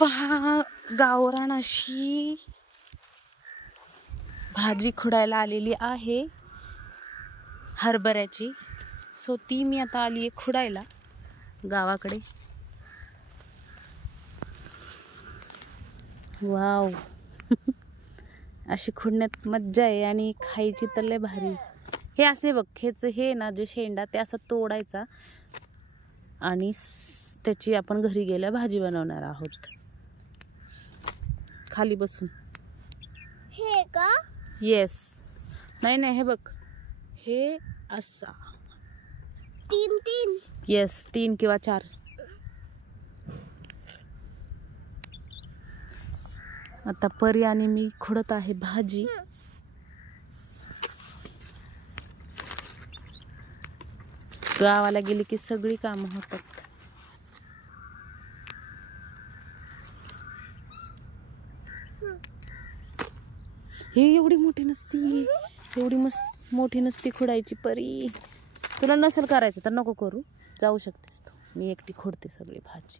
पहा, गावरान अशी भाजी खुडायला आलेली आहे हरभऱ्याची. सो ती मी आता आली आहे खुडायला गावाकडे. वाव अशी खुडण्यात मज्जा आहे आणि खायची तर लय भारी. हे असे बघ, हे ना जे शेंडा ते असं तोडायचा आणि त्याची आपण घरी गेल्या भाजी बनवणार आहोत खाली बसून. हे का? येस. नाही हे बघ, हे असा 3 येस 3 किंवा 4. आता परी आणि मी खुडत आहे भाजी. गावाला गेली की सगळी कामं होतात. हे एवढी मोठी नसती, एवढी मोठी नसती खुडायची परी. तुला नसेल करायचं तर नको करू, जाऊ शकतेस तू. मी एकटी खुडते सगळी भाजी.